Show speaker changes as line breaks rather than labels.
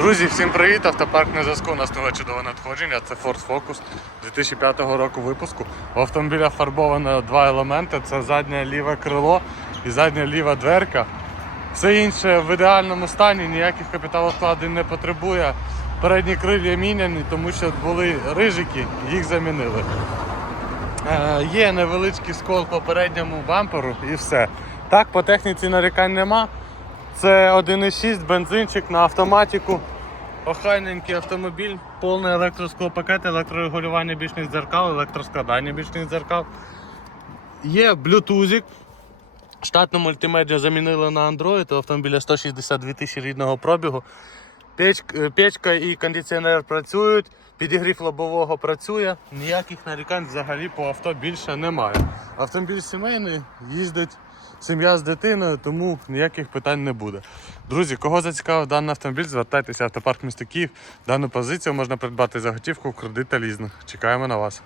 Друзі, всім привіт! Автопарк на зв'язку. У нас нове чудове надходження. Це Ford Focus 2005 року випуску. У автомобіля фарбовано два елементи: це заднє ліве крило і задня ліва дверка. Все інше в ідеальному стані, ніяких капіталовкладень не потребує. Передні крилля міняні, тому що були рижики, їх замінили. Е, є невеличкий скол по передньому бамперу і все. Так, по техніці нарікань нема. Це 1.6 бензинчик на автоматику. Охайненький автомобіль, повний електросклопакет, електрорегулювання бічних дзеркал, електроскладання бічних дзеркал. Є блютузик. Штатну мультимедіа замінили на Android, у автомобіля 162 тисячі рідного пробігу. Е, печка і кондиціонер працюють, підігрів лобового працює, ніяких нарікань взагалі по авто більше немає. Автомобіль сімейний, їздить сім'я з дитиною, тому ніяких питань не буде. Друзі, кого зацікавив даний автомобіль, звертайтеся в автопарк міста Київ. Дану позицію можна придбати за готівку, кредит та лізинг. Чекаємо на вас.